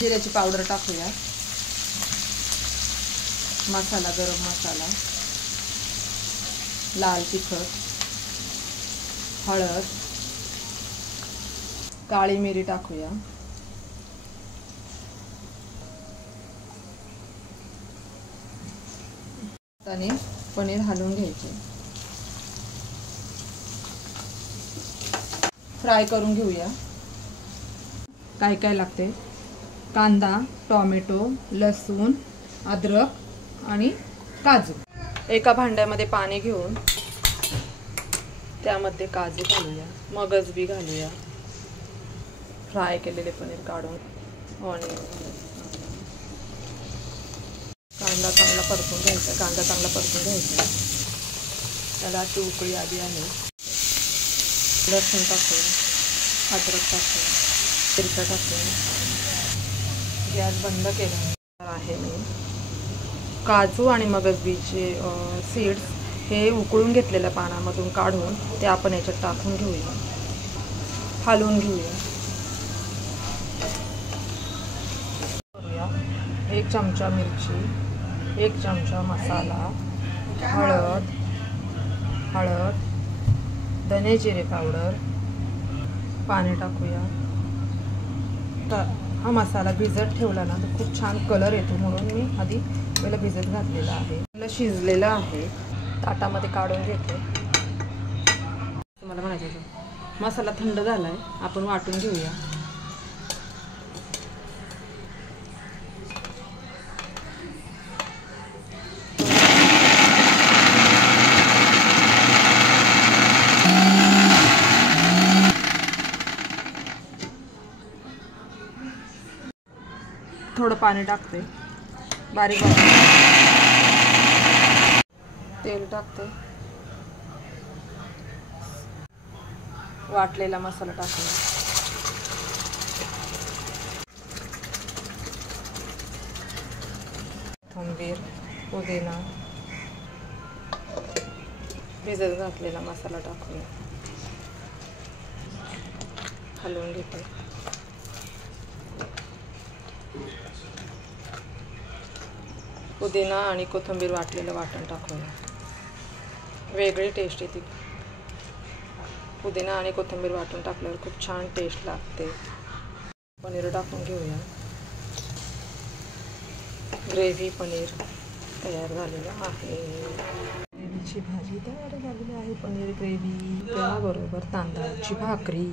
जिऱ्याची powder टाकूया, मसाला, गरम मसाला, लाल तिखट, हळद, काळी मिरी टाकूया, आणि पनीर हलवून घ्यायचे, फ्राय करून घेऊया। काय काय लागते, कांदा, टोमॅटो, लसूण, अद्रक आणि काजू। एका भांड्यामध्ये पाणी घेऊन त्यामध्ये काजू घालूया, मगज बी घालूया, फ्राय केलेले पनीर काढून आणि कांदा चांगला परतून घ्यायचा, त्याला ती उकळी आली आहे। लसूण टाकूया, अद्रक टाकूया, मिरच्या टाकूया, गॅस बंद केला आहे। मी काजू आणि मगजबीचे सीड्स हे उकळून घेतलेल्या पाण्यामधून काढून ते आपण याच्यात टाकून घेऊया, हलवून घेऊया। 1 चमचा मिरची, 1 चमचा मसाला, हळद, धने जिरे पावडर, पाणी टाकूया। तर हा मसाला भिजत ठेवला ना तर खूप छान कलर येतो, म्हणून मी आधी पहिला भिजत घातलेला आहे। मला शिजलेलं आहे, ताटामध्ये काढून घेते। तुम्हाला म्हणायचं मसाला थंड झालाय, आपण वाटून घेऊया। थोडं पाणी टाकते, बारीक तेल टाकते, वाटलेला मसाला टाकला, कोथिंबीर, पुदिना, भिजत घातलेला मसाला टाकूया, हलवून घेते। पुदिना आणि कोथिंबीर वाटलेलं वाटण टाकूया, वेगळी टेस्ट येते। पुदिना आणि कोथिंबीर वाटून टाकल्यावर खूप छान टेस्ट लागते। पनीर टाकून घेऊया, ग्रेव्ही पनीर तयार झालेलं आहे। ग्रेव्हीची भाजी तयार झालेली आहे, पनीर ग्रेव्ही, त्याबरोबर तांदळाची भाकरी।